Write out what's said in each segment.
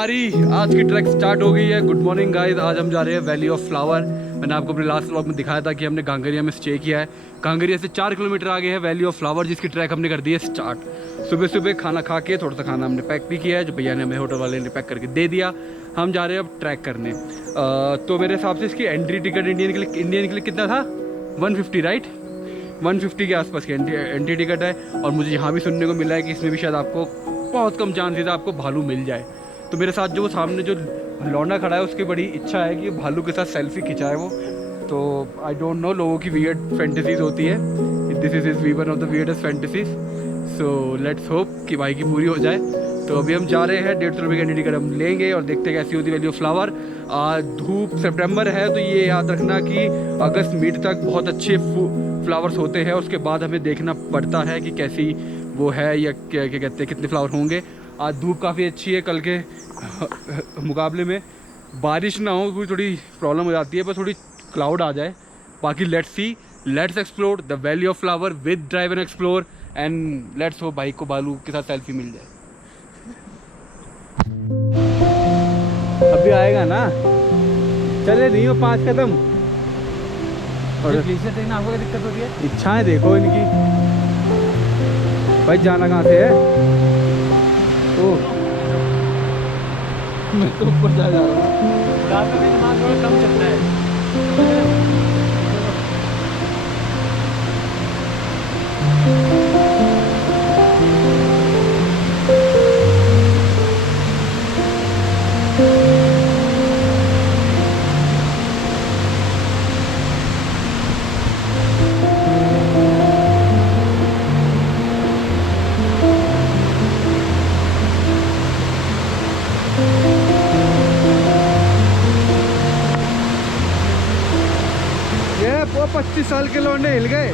हमारी आज की ट्रैक स्टार्ट हो गई है। गुड मॉर्निंग गाइस, आज हम जा रहे हैं वैली ऑफ फ्लावर। मैंने आपको अपने लास्ट व्लॉग में दिखाया था कि हमने गांगरिया में स्टे किया है। गांगरिया से 4 किलोमीटर आगे है वैली ऑफ फ्लावर, जिसकी ट्रैक हमने कर दी है स्टार्ट। सुबह सुबह खाना खा के थोड़ा सा खाना हमने पैक भी किया है, जो भैया ने हमें होटल वाले ने पैक करके दे दिया। हम जा रहे हैं अब ट्रैक करने। तो मेरे हिसाब से इसकी एंट्री टिकट इंडियन के लिए कितना था? 150 राइट, 150 के आसपास की एंट्री टिकट है। और मुझे यहाँ भी सुनने को मिला है कि इसमें भी शायद आपको बहुत कम चांसेस है आपको भालू मिल जाए। तो मेरे साथ जो वो सामने जो लौंडा खड़ा है उसकी बड़ी इच्छा है कि भालू के साथ सेल्फी खिंचाए वो। तो आई डोंट नो, लोगों की वियर्ड फैंटेसीज होती है। This is one of the weirdest fantasies. So let's hope कि भाई की पूरी हो जाए। तो अभी हम जा रहे हैं, 150 रुपये की एंट्री टिकट हम लेंगे और देखते हैं कैसी होती है वैली ऑफ फ्लावर। धूप सितंबर है तो ये याद रखना कि अगस्त मिड तक बहुत अच्छे फ्लावर्स होते हैं। उसके बाद हमें देखना पड़ता है कि कैसी वो है या क्या कहते हैं कितने फ्लावर होंगे। आज धूप काफ़ी अच्छी है, कल के मुकाबले में। बारिश ना हो कोई थोड़ी प्रॉब्लम हो जाती है, पर थोड़ी क्लाउड आ जाए। बाकी let's see, let's explore the valley of flower with drive and explore and let's हो भाई को भालू के साथ सेल्फी मिल जाए। अभी आएगा ना, चले नहीं हो 5 कदम। और आपको क्या दिक्कत हो रही है? इच्छाएं देखो इनकी। भाई जाना कहाँ से है? ओ मैं तो ऊपर जा रहा हूँ। रात में भी दिमाग थोड़ा कम चलता है। वो 25 साल के लौंडे हिल गए।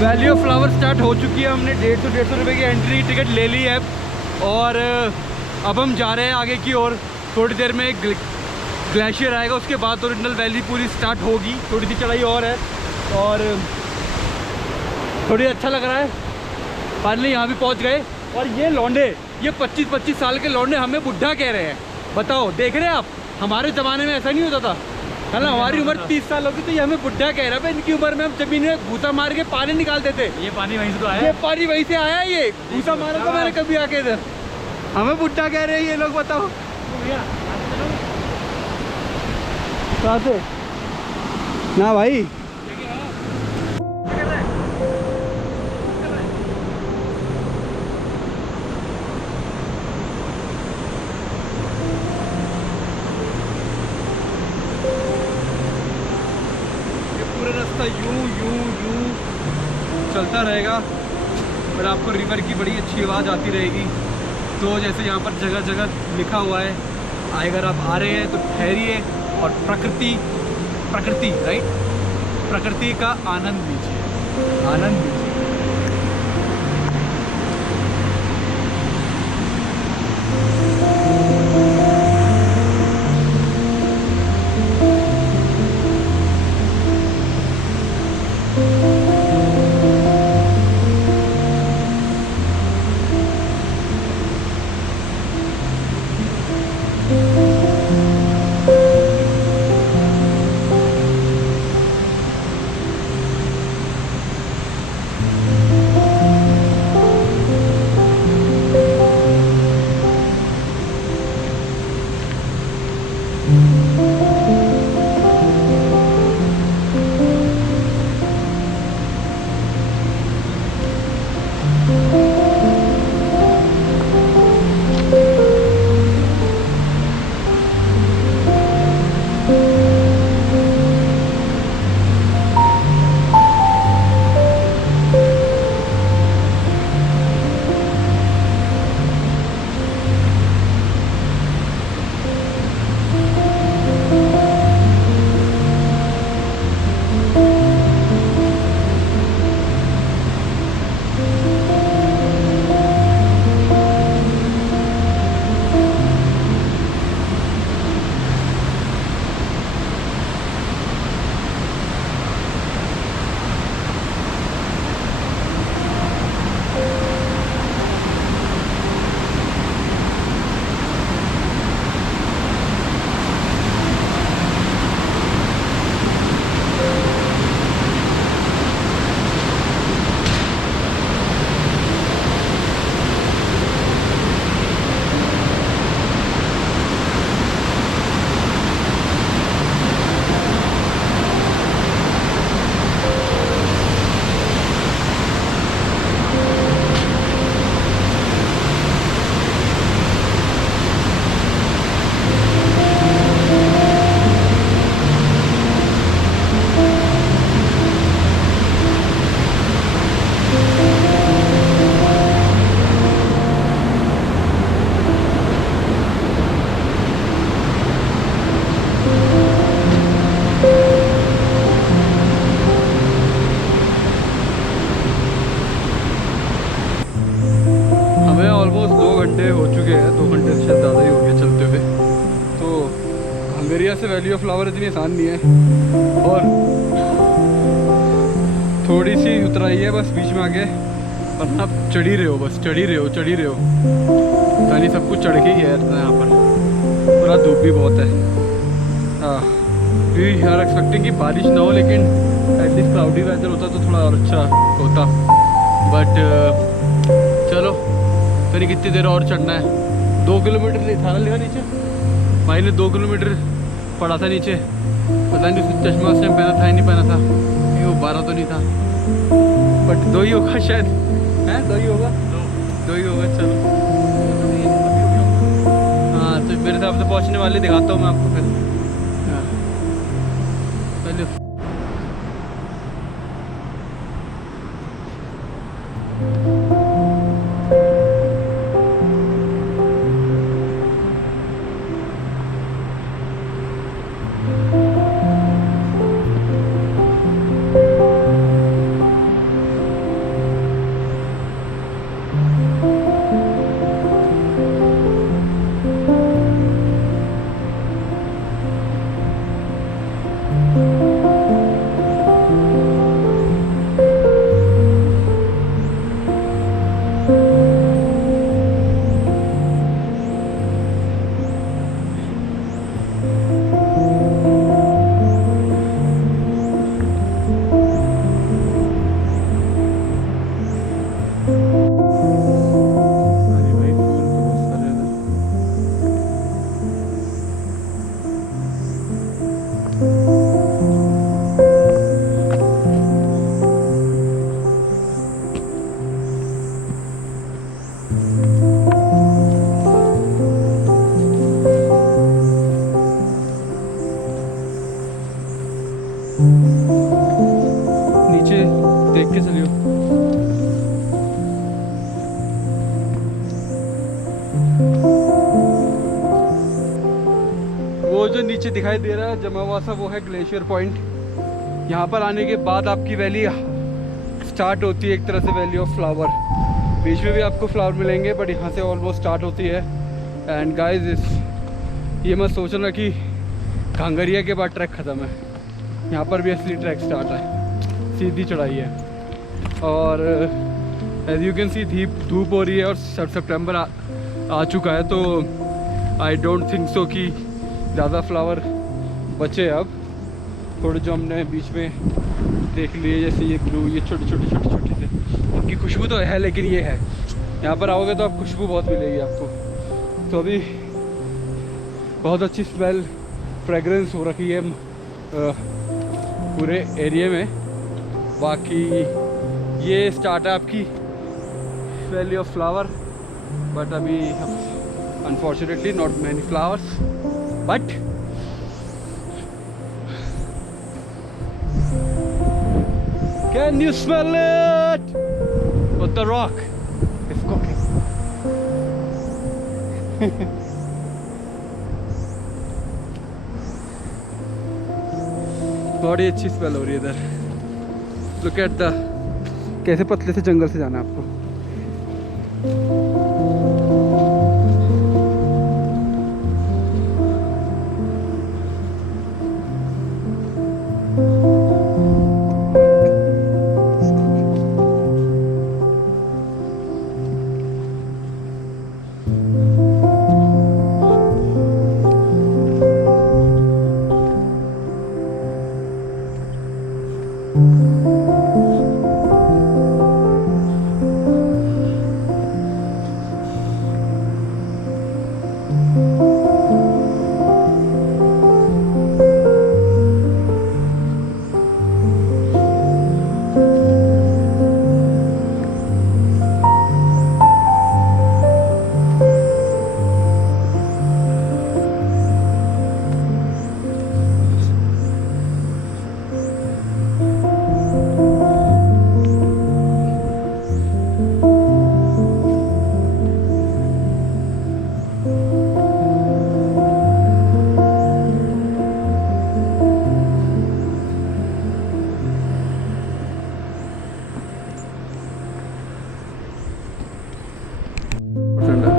वैली ऑफ फ्लावर स्टार्ट हो चुकी है। हमने 150 रुपये की एंट्री टिकट ले ली है और अब हम जा रहे हैं आगे की ओर। थोड़ी देर में ग्लेशियर आएगा, उसके बाद ओरिजिनल वैली पूरी स्टार्ट होगी। थोड़ी सी चढ़ाई और है और थोड़ी अच्छा लग रहा है। फाइनली यहाँ भी पहुँच गए। और ये लौंडे, ये 25-25 साल के लौंडे हमें बुढ़ा कह रहे हैं। बताओ, देख रहे हैं आप? हमारे ज़माने में ऐसा नहीं होता था, है ना? हमारी उम्र 30 साल होगी तो ये हमें बुढ़ा कह रहा है। इनकी उम्र में हम जमीन में घूसा मार के पानी निकाल देते। ये पानी वहीं से तो आया, ये पानी वहीं से आया है। ये घूसा मारा तो मैंने कभी आके इधर। हमें बुढ़ा कह रहे हैं ये लोग। बताओ कहाँ से? ना भाई, यूं चलता रहेगा और आपको रिवर की बड़ी अच्छी आवाज़ आती रहेगी। तो जैसे यहाँ पर जगह जगह लिखा हुआ है, अगर आप आ रहे हैं तो ठहरिए और प्रकृति राइट, प्रकृति का आनंद लीजिए, आनंद लीजिए। घंटे हो चुके हैं, 2 घंटे से शायद ज़्यादा ही हो गया चलते हुए। तो हंगेरिया से वैली ऑफ फ्लावर इतनी आसान नहीं है, और थोड़ी सी उतराई है बस बीच में आके, वरना आप चढ़ ही रहे हो, बस चढ़ ही रहे हो, चढ़ ही रहे हो। यानी सब कुछ चढ़ के ही है यहाँ पर। पूरा धूप भी बहुत है। हाँ, वी आर एक्सपेक्टिंग कि बारिश ना हो, लेकिन एटलीस्ट क्लाउडी वेदर होता तो थोड़ा और अच्छा होता। बट चलो, फिर कितनी देर और चढ़ना है। 2 किलोमीटर था ना लिखा नीचे, भाई ने 2 किलोमीटर पड़ा था नीचे। पता नहीं उसने चश्मा उस टाइम पहना था या नहीं पहना था, ये वो 12 तो नहीं था, बट 2 ही होगा शायद, है 2 ही होगा, 2 ही होगा। चलो हाँ, तो मेरे हिसाब से पहुँचने वाले दिखाता हूँ मैं आपको फिर। हाँ चलो, नीचे देख के चलियो। वो जो नीचे दिखाई दे रहा है जमा हुआ सा, वो है ग्लेशियर पॉइंट। यहाँ पर आने के बाद आपकी वैली स्टार्ट होती है एक तरह से, वैली ऑफ फ्लावर। बीच में भी आपको फ्लावर मिलेंगे, बट यहाँ से ऑलमोस्ट स्टार्ट होती है। एंड गाइस, ये मत सोचना कि कांगरिया के बाद ट्रैक ख़त्म है। यहाँ पर भी असली ट्रैक स्टार्ट है, सीधी चढ़ाई है। और एज यू कैन सी धूप हो रही है और सितंबर आ चुका है, तो आई डोंट थिंक सो कि ज़्यादा फ्लावर बचे अब। थोड़े जो हमने बीच में देख लिए, जैसे ये ब्लू, ये छोटे छोटे से, इनकी खुशबू तो है, लेकिन ये है, यहाँ पर आओगे तो आप खुशबू बहुत मिलेगी आपको। तो अभी बहुत अच्छी स्मेल, फ्रेगरेंस हो रखी है पूरे एरिया में। बाकी ये स्टार्ट है आपकी वैली ऑफ फ्लावर, बट अभी unfortunately not many flowers, but can you smell it? With the rock is cooking. बड़ी अच्छी स्मेल हो रही है इधर। लुक एट द, कैसे पतले से जंगल से जाना है आपको। ठंडा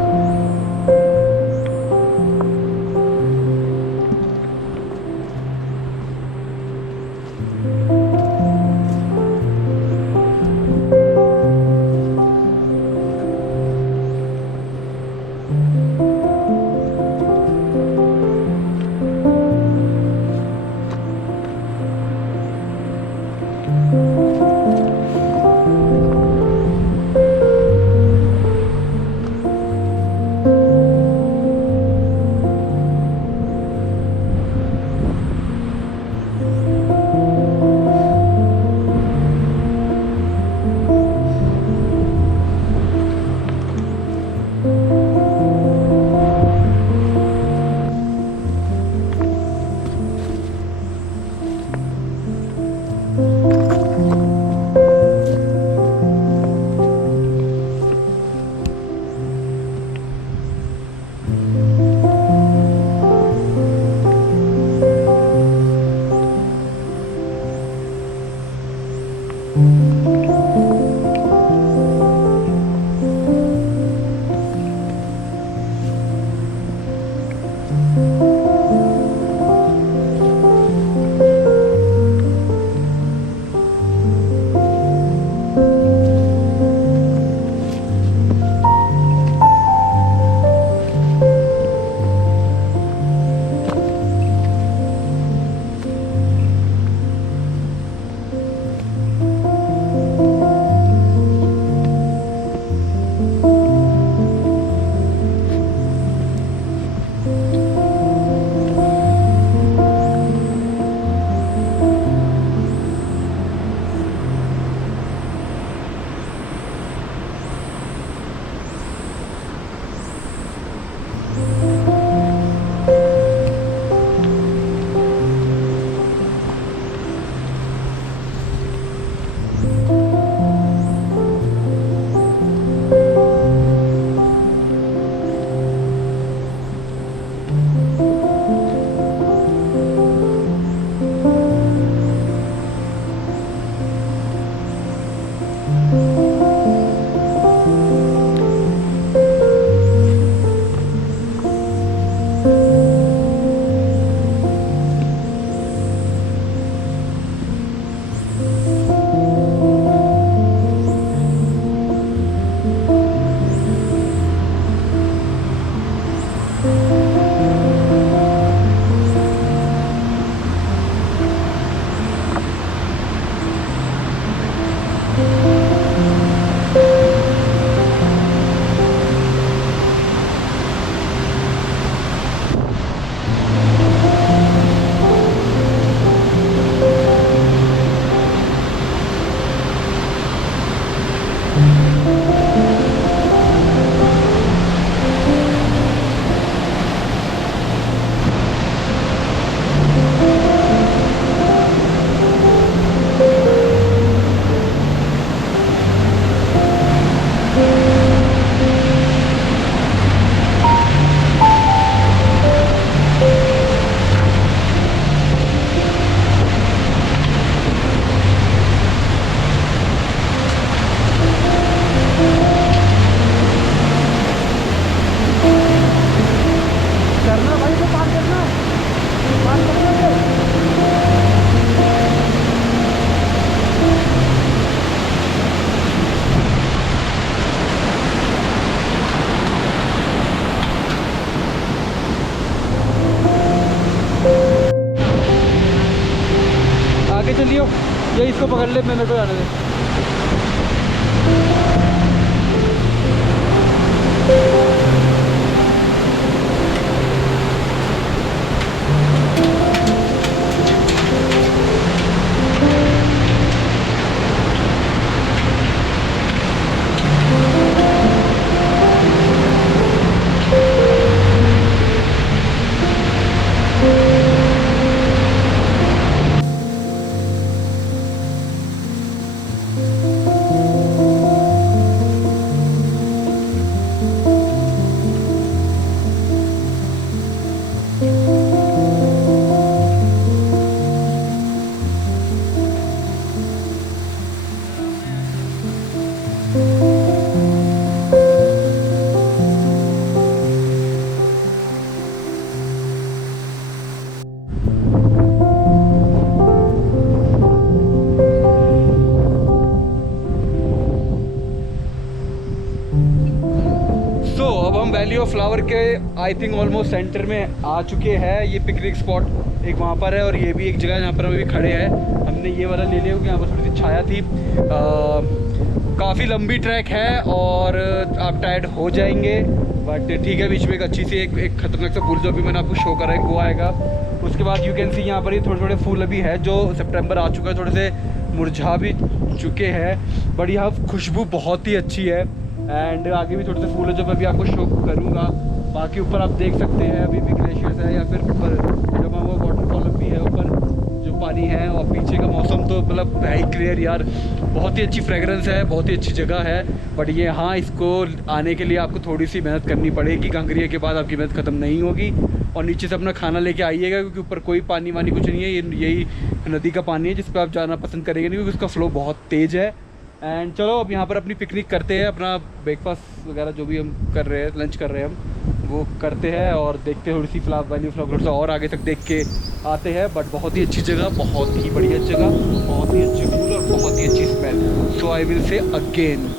जय इसको पकड़ ले, मैंने को जाने दे। अब हम वैली ऑफ फ्लावर के आई थिंक ऑलमोस्ट सेंटर में आ चुके हैं। ये पिकनिक स्पॉट एक वहाँ पर है और ये भी एक जगह जहाँ पर हम अभी खड़े हैं। हमने ये वाला ले लिया क्योंकि यहाँ पर थोड़ी सी छाया थी। काफ़ी लंबी ट्रैक है और आप टायर्ड हो जाएंगे, बट ठीक है। बीच में एक अच्छी सी एक खतरनाक सा पुल जो भी मैंने आपको शो करा है वो आएगा। उसके बाद यू कैन सी यहाँ पर ही थोड़े थोड़े फूल अभी है जो सितंबर आ चुका है, थोड़े से मुरझा भी चुके हैं, बट यहाँ खुशबू बहुत ही अच्छी है। एंड आगे भी थोड़े से फूल है जो मैं अभी आपको शो करूँगा। बाकी ऊपर आप देख सकते हैं अभी भी ग्लेशियर्स है या फिर ऊपर जब वो वाटरफॉल भी है ऊपर जो पानी है। और पीछे का मौसम तो मतलब है ही क्लियर यार, बहुत ही अच्छी फ्रेगरेंस है, बहुत ही अच्छी जगह है। बट ये हाँ, इसको आने के लिए आपको थोड़ी सी मेहनत करनी पड़ेगी। कांगरिया के बाद आपकी मेहनत ख़त्म नहीं होगी। और नीचे से अपना खाना लेके आइएगा क्योंकि ऊपर कोई पानी वानी कुछ नहीं है। यही नदी का पानी है जिस पर आप जाना पसंद करेंगे नहीं क्योंकि उसका फ्लो बहुत तेज़ है। एंड चलो अब यहाँ पर अपनी पिकनिक करते हैं, अपना ब्रेकफास्ट वगैरह जो भी हम कर रहे हैं, लंच कर रहे हैं हम वो करते हैं और देखते हैं थोड़ी सी वैली ऑफ फ्लावर और आगे तक देख के आते हैं। बट बहुत ही अच्छी जगह, बहुत ही बढ़िया जगह, बहुत ही अच्छे फूल और बहुत ही अच्छी smell. So I will say again.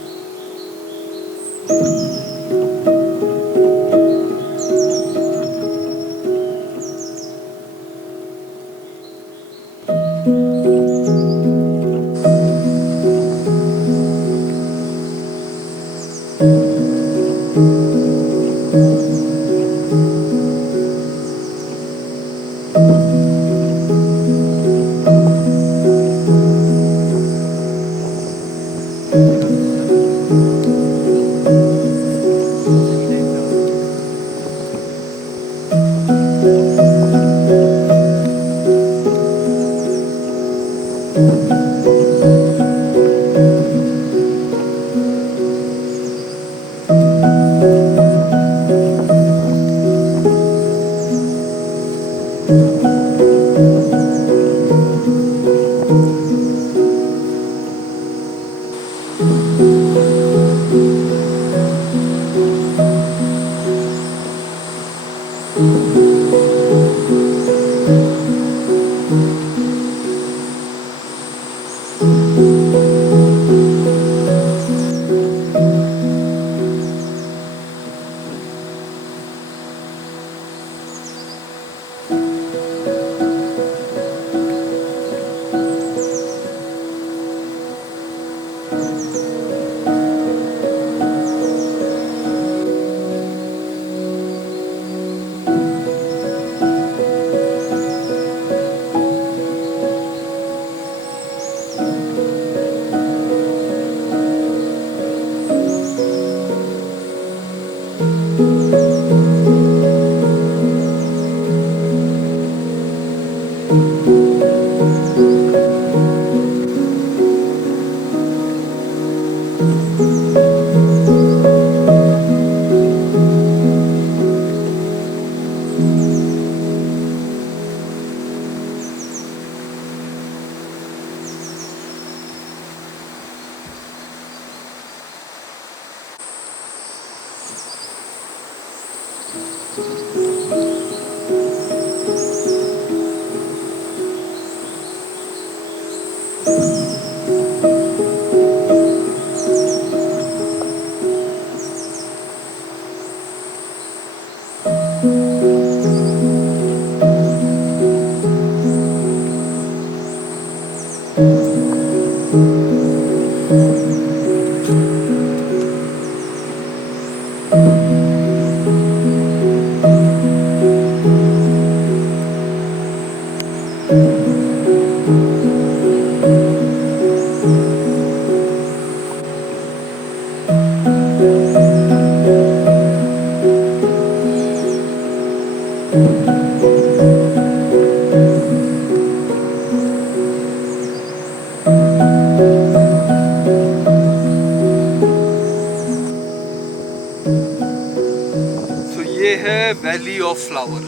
ये है वैली ऑफ फ्लावर।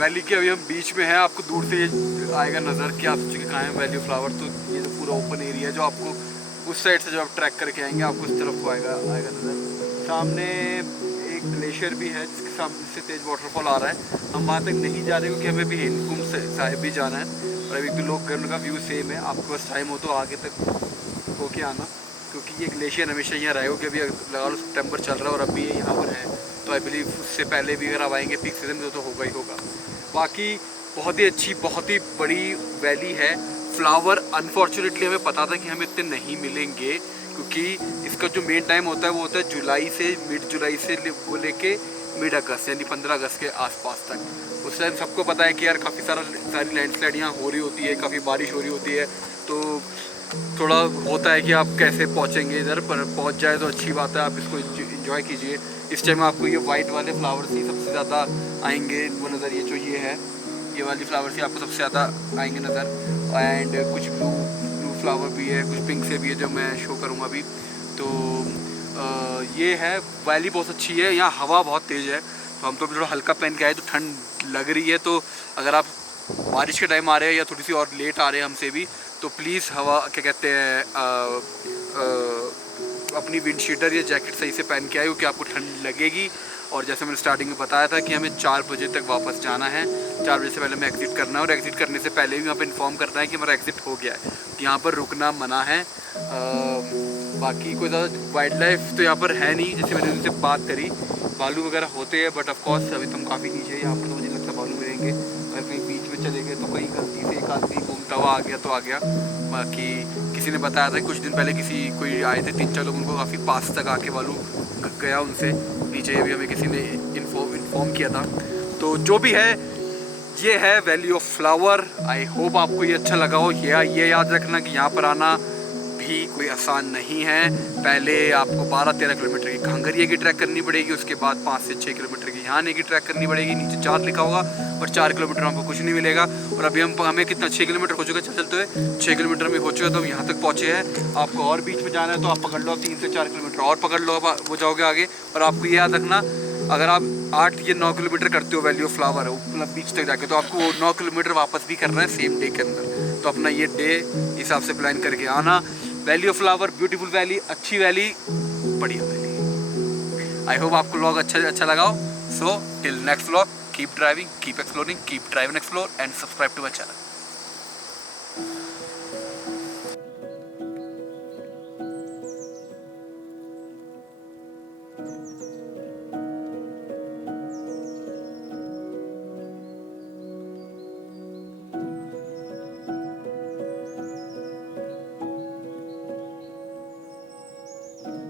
वैली के अभी हम बीच में हैं, आपको दूर से ये आएगा नज़र कि आप सोचिए कहाँ है वैली ऑफ फ्लावर। तो ये जो पूरा ओपन एरिया है, जो आपको उस साइड से जब आप ट्रैक करके आएंगे आपको उस तरफ को आएगा नज़र। सामने एक ग्लेशियर भी है जिसके सामने से तेज वाटरफॉल आ रहा है। हम वहाँ तक नहीं जा रहे क्योंकि हमें भी हेमकुंड साहिब भी जाना है, और अभी भी लोग उनका व्यू सेम है। आपके पास टाइम हो तो आगे तक होके आना, क्योंकि ये ग्लेशियर हमेशा यहाँ रहेगा। क्योंकि अभी लगा लो सितंबर चल रहा है और अभी ये यहाँ पर है, तो आई बिलीव उससे पहले भी अगर आप आएंगे पीक सीजन में तो होगा ही होगा। बाकी बहुत ही अच्छी, बहुत ही बड़ी वैली है। फ्लावर अनफॉर्चुनेटली हमें पता था कि हमें इतने नहीं मिलेंगे, क्योंकि इसका जो मेन टाइम होता है वो होता है जुलाई से मिड जुलाई से वो लेके मिड अगस्त, यानी 15 अगस्त के आसपास तक। उस टाइम सबको पता है कि यार काफ़ी सारी लैंडस्लाइड यहाँ हो रही होती है, काफ़ी बारिश हो रही होती है, तो थोड़ा होता है कि आप कैसे पहुँचेंगे इधर। पर पहुँच जाए तो अच्छी बात है, आप इसको इन्जॉय कीजिए। इस टाइम आपको ये वाइट वाले फ्लावर्स ही सबसे ज़्यादा आएंगे वो नज़र। ये जो ये वाली फ्लावर्स ही आपको सबसे ज़्यादा आएंगे नज़र, एंड कुछ ब्लू फ्लावर भी है, कुछ पिंक से भी है जो मैं शो करूँगा अभी। तो ये है वैली, बहुत अच्छी है। यहाँ हवा बहुत तेज़ है, तो हम तो थोड़ा हल्का पहन के आए तो ठंड लग रही है। तो अगर आप बारिश के टाइम आ रहे हैं या थोड़ी सी और लेट आ रहे हैं हमसे भी, तो प्लीज़ हवा क्या कहते हैं अपनी विंड शीटर या जैकेट सही से पहन के आए, क्योंकि आपको ठंड लगेगी। और जैसे मैंने स्टार्टिंग में बताया था कि हमें 4 बजे तक वापस जाना है। 4 बजे से पहले हमें एग्ज़िट करना है, और एग्ज़िट करने से पहले भी यहाँ पे इन्फॉर्म करना है कि हमारा एग्ज़िट हो गया है। यहाँ पर रुकना मना है। बाकी कोई ज़्यादा वाइल्ड लाइफ तो यहाँ पर है नहीं, जैसे मैंने उनसे बात करी। बालू वगैरह होते हैं, बट ऑफकोर्स अभी तुम काफ़ी नीचे है यहाँ पर, तो मुझे लगता है बालू मिलेंगे। अगर कहीं बीच में चले गए तो कहीं गलती से एक आदमी घूमता हुआ आ गया तो आ गया। बाकी किसी ने बताया था कुछ दिन पहले कोई आए थे 3-4 लोग, उनको काफ़ी पास तक आके बालू गया उनसे नीचे। ये भी हमें किसी ने इन्फॉर्म किया था। तो जो भी है, ये है valley of flower. I hope आपको ये अच्छा लगा हो। ये याद रखना कि यहाँ पर आना भी कोई आसान नहीं है। पहले आपको 12-13 किलोमीटर की घांगरिया की ट्रैक करनी पड़ेगी, उसके बाद 5 से 6 किलोमीटर की यहाँ आने की ट्रैक करनी पड़ेगी। नीचे 4 लिखा होगा और 4 किलोमीटर में आपको कुछ नहीं मिलेगा। और अभी हमें कितना 6 किलोमीटर हो चुका है चलते हुए, 6 किलोमीटर में हो चुका है, तो हम यहाँ तक पहुँचे हैं। आपको और बीच में जाना है तो आप पकड़ लो, 3 से 4 किलोमीटर और पकड़ लो, वो जाओगे आगे। और आपको ये याद रखना, अगर आप 8 या 9 किलोमीटर करते हो वैली ऑफ फ्लावर मतलब बीच तक जाके, तो आपको वो 9 किलोमीटर वापस भी करना है सेम डे के अंदर। तो अपना ये डे हिसाब से प्लान करके आना। Valley of flower, beautiful valley, अच्छी वैली, बढ़िया वैली। आई होप आपको व्लॉग अच्छा लगा हो। So till next vlog, keep driving, keep exploring, keep drive and explore, and subscribe to my channel.